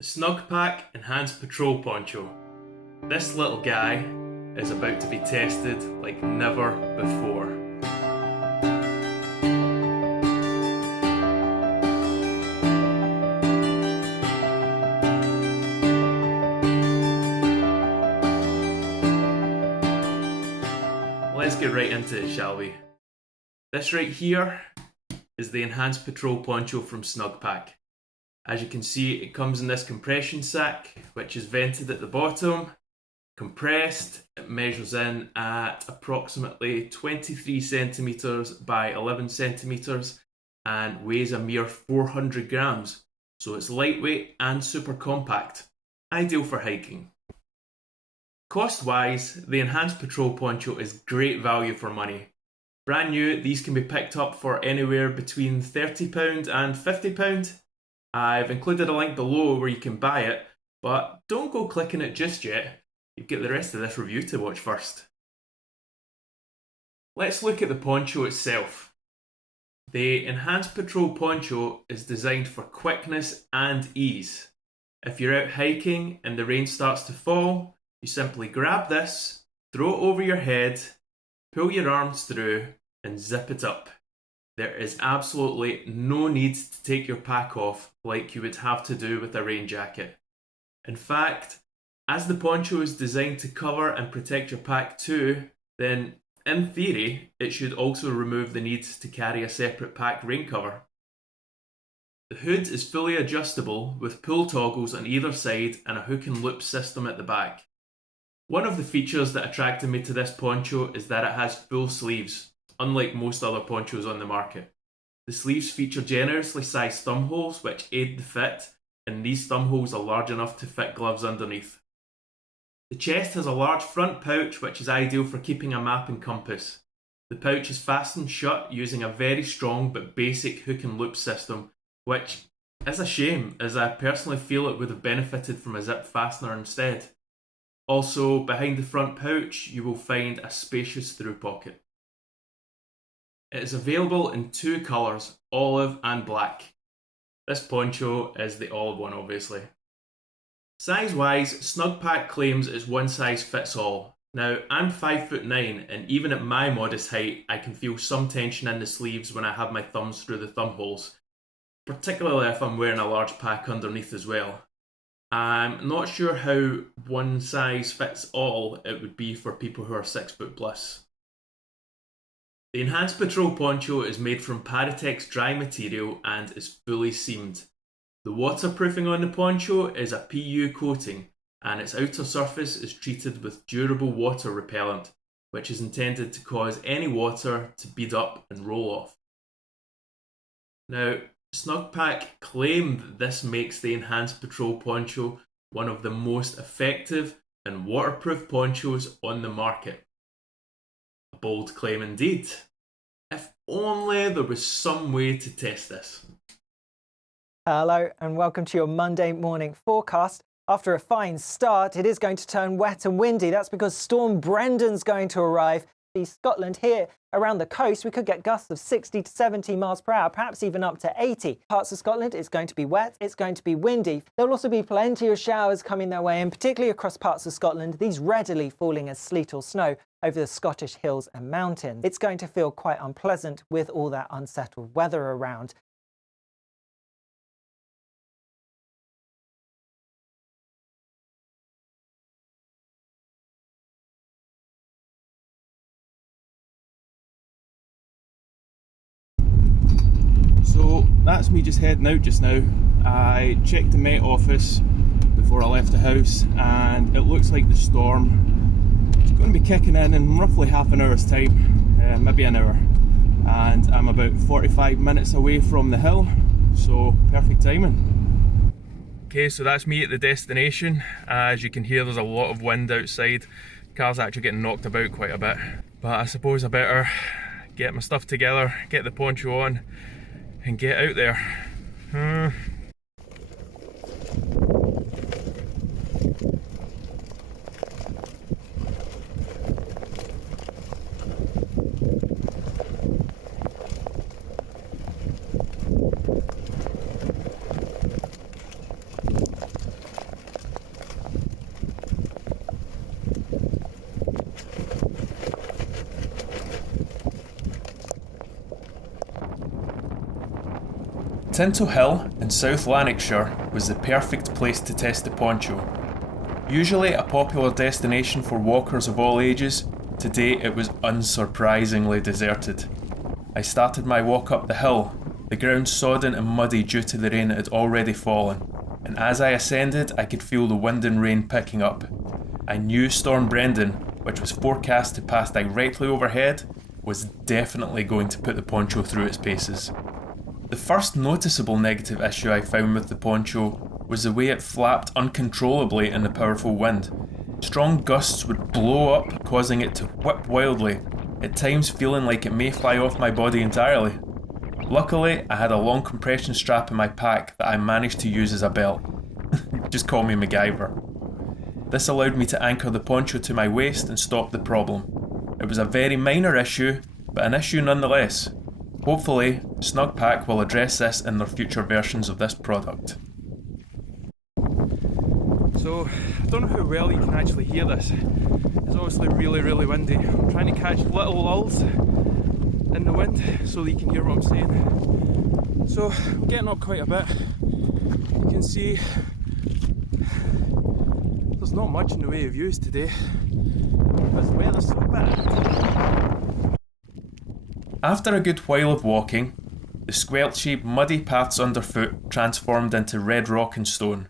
The Snugpak Enhanced Patrol Poncho. This little guy is about to be tested like never before. Let's get right into it, shall we? This right here is the Enhanced Patrol Poncho from Snugpak. As you can see, it comes in this compression sack, which is vented at the bottom, compressed. It measures in at approximately 23 centimeters by 11 centimeters and weighs a mere 400 grams. So it's lightweight and super compact, ideal for hiking. Cost-wise, the Enhanced Patrol Poncho is great value for money. Brand new, these can be picked up for anywhere between £30 and £50. I've included a link below where you can buy it, but don't go clicking it just yet. You've got the rest of this review to watch first. Let's look at the poncho itself. The Enhanced Patrol Poncho is designed for quickness and ease. If you're out hiking and the rain starts to fall, you simply grab this, throw it over your head, pull your arms through and zip it up. There is absolutely no need to take your pack off like you would have to do with a rain jacket. In fact, as the poncho is designed to cover and protect your pack too, then in theory it should also remove the need to carry a separate pack rain cover. The hood is fully adjustable with pull toggles on either side and a hook and loop system at the back. One of the features that attracted me to this poncho is that it has full sleeves, unlike most other ponchos on the market. The sleeves feature generously sized thumb holes which aid the fit, and these thumb holes are large enough to fit gloves underneath. The chest has a large front pouch which is ideal for keeping a map and compass. The pouch is fastened shut using a very strong but basic hook and loop system, which is a shame as I personally feel it would have benefited from a zip fastener instead. Also, behind the front pouch you will find a spacious through pocket. It is available in two colours, olive and black. This poncho is the olive one, obviously. Size-wise, Snugpak claims it's one size fits all. Now, I'm 5'9", and even at my modest height, I can feel some tension in the sleeves when I have my thumbs through the thumb holes, particularly if I'm wearing a large pack underneath as well. I'm not sure how one size fits all it would be for people who are 6 foot plus. The Enhanced Patrol Poncho is made from Paratex dry material and is fully seamed. The waterproofing on the poncho is a PU coating and its outer surface is treated with durable water repellent, which is intended to cause any water to bead up and roll off. Now, Snugpak claim that this makes the Enhanced Patrol Poncho one of the most effective and waterproof ponchos on the market. A bold claim indeed. If only there was some way to test this. Hello and welcome to your Monday morning forecast. After a fine start, it is going to turn wet and windy. That's because Storm Brendan's going to arrive. Scotland here around the coast, we could get gusts of 60 to 70 miles per hour, perhaps even up to 80. Parts of Scotland, it's going to be wet, it's going to be windy. There'll also be plenty of showers coming their way, and particularly across parts of Scotland, these readily falling as sleet or snow over the Scottish hills and mountains. It's going to feel quite unpleasant with all that unsettled weather around. So that's me just heading out just now. I checked the Met Office before I left the house and it looks like the storm is going to be kicking in roughly half an hour's time, maybe an hour. And I'm about 45 minutes away from the hill, so perfect timing. Okay, so that's me at the destination. As you can hear, there's a lot of wind outside. The car's actually getting knocked about quite a bit. But I suppose I better get my stuff together, get the poncho on and get out there. Tinto Hill in South Lanarkshire was the perfect place to test the poncho. Usually a popular destination for walkers of all ages, today it was unsurprisingly deserted. I started my walk up the hill, the ground sodden and muddy due to the rain that had already fallen, and as I ascended I could feel the wind and rain picking up. I knew Storm Brendan, which was forecast to pass directly overhead, was definitely going to put the poncho through its paces. The first noticeable negative issue I found with the poncho was the way it flapped uncontrollably in the powerful wind. Strong gusts would blow up, causing it to whip wildly, at times feeling like it may fly off my body entirely. Luckily, I had a long compression strap in my pack that I managed to use as a belt. Just call me MacGyver. This allowed me to anchor the poncho to my waist and stop the problem. It was a very minor issue, but an issue nonetheless. Hopefully, Snugpak will address this in their future versions of this product. So, I don't know how well you can actually hear this. It's obviously really windy. I'm trying to catch little lulls in the wind so that you can hear what I'm saying. So, I'm getting up quite a bit. You can see there's not much in the way of views today, because the weather's so bad. After a good while of walking, the squelchy, muddy paths underfoot transformed into red rock and stone.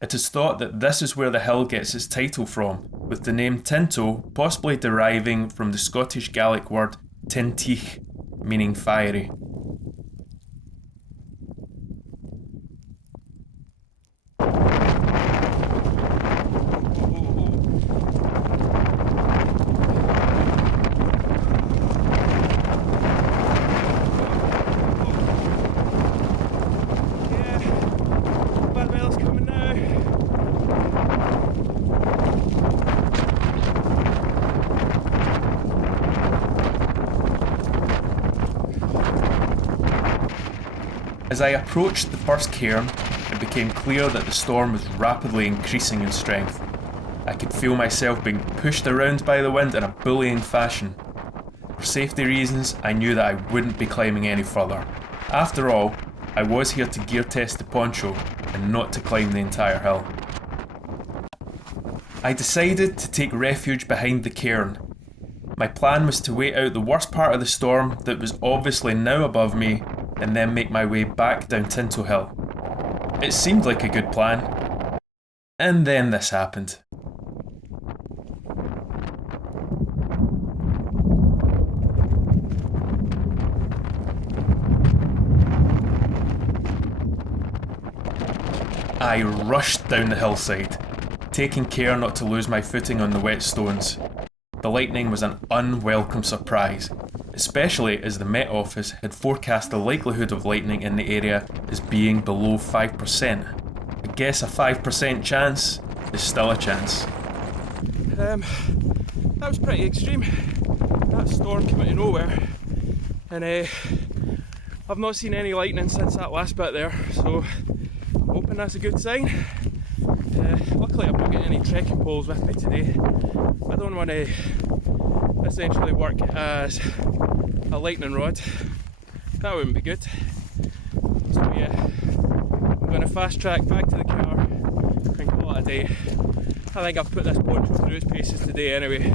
It is thought that this is where the hill gets its title from, with the name Tinto possibly deriving from the Scottish Gaelic word tintich, meaning fiery. As I approached the first cairn, it became clear that the storm was rapidly increasing in strength. I could feel myself being pushed around by the wind in a bullying fashion. For safety reasons, I knew that I wouldn't be climbing any further. After all, I was here to gear test the poncho and not to climb the entire hill. I decided to take refuge behind the cairn. My plan was to wait out the worst part of the storm that was obviously now above me and then make my way back down Tinto Hill. It seemed like a good plan. And then this happened. I rushed down the hillside, taking care not to lose my footing on the wet stones. The lightning was an unwelcome surprise, especially as the Met Office had forecast the likelihood of lightning in the area as being below 5%. I guess a 5% chance is still a chance. That was pretty extreme. That storm came out of nowhere, and I've not seen any lightning since that last bit there, so I'm hoping that's a good sign. Luckily I've not got any trekking poles with me today. I don't want to essentially work as a lightning rod. That wouldn't be good. So yeah, I'm going to fast track back to the car and call it a day. I think I've put this poncho through its paces today anyway.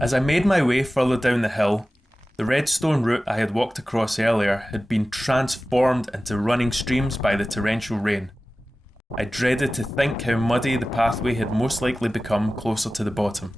As I made my way further down the hill, the redstone route I had walked across earlier had been transformed into running streams by the torrential rain. I dreaded to think how muddy the pathway had most likely become closer to the bottom.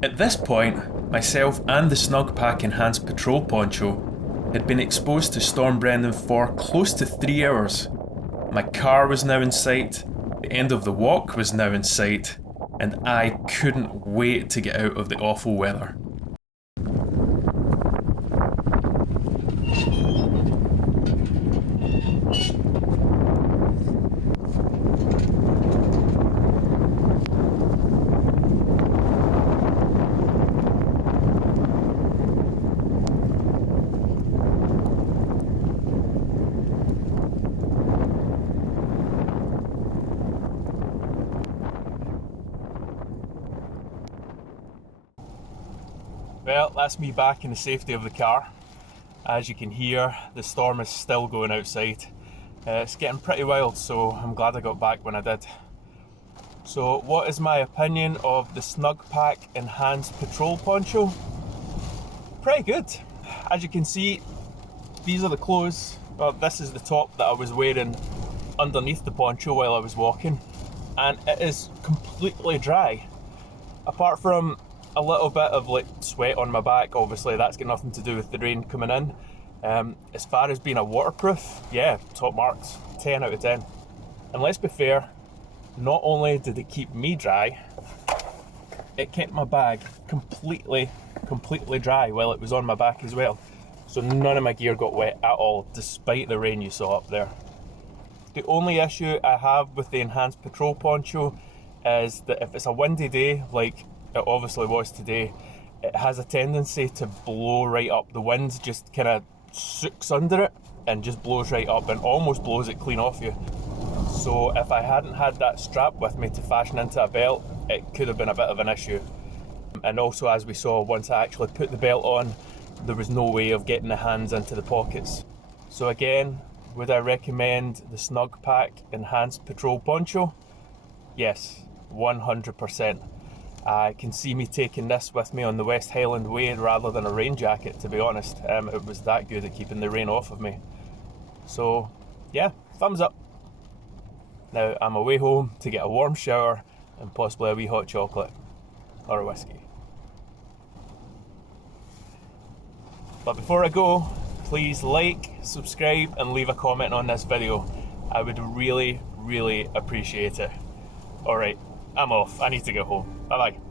At this point, myself and the Snugpak Enhanced Patrol Poncho had been exposed to Storm Brendan for close to 3 hours. My car was now in sight, the end of the walk was now in sight, and I couldn't wait to get out of the awful weather. Well, that's me back in the safety of the car. As you can hear, the storm is still going outside. It's getting pretty wild, so I'm glad I got back when I did. So what is my opinion of the Snugpak Enhanced Patrol Poncho? Pretty good. As you can see, these are the clothes. Well, this is the top that I was wearing underneath the poncho while I was walking, and it is completely dry. Apart from a little bit of like sweat on my back, obviously that's got nothing to do with the rain coming in. As far as being a waterproof, yeah, top marks, 10 out of 10. And let's be fair, not only did it keep me dry, it kept my bag completely dry while it was on my back as well. So none of my gear got wet at all, despite the rain you saw up there. The only issue I have with the Enhanced Patrol Poncho is that if it's a windy day, like it obviously was today, it has a tendency to blow right up. The wind just kind of soaks under it and just blows right up and almost blows it clean off you. So if I hadn't had that strap with me to fashion into a belt, it could have been a bit of an issue. And also, as we saw, once I actually put the belt on, there was no way of getting the hands into the pockets. So again, would I recommend the Snugpak Enhanced Patrol Poncho? Yes, 100%. I can see me taking this with me on the West Highland Way rather than a rain jacket, to be honest. It was that good at keeping the rain off of me. So yeah, thumbs up. Now I'm away home to get a warm shower and possibly a wee hot chocolate or a whiskey. But before I go, please like, subscribe and leave a comment on this video. I would really appreciate it. Alright, I'm off. I need to go home. Bye bye.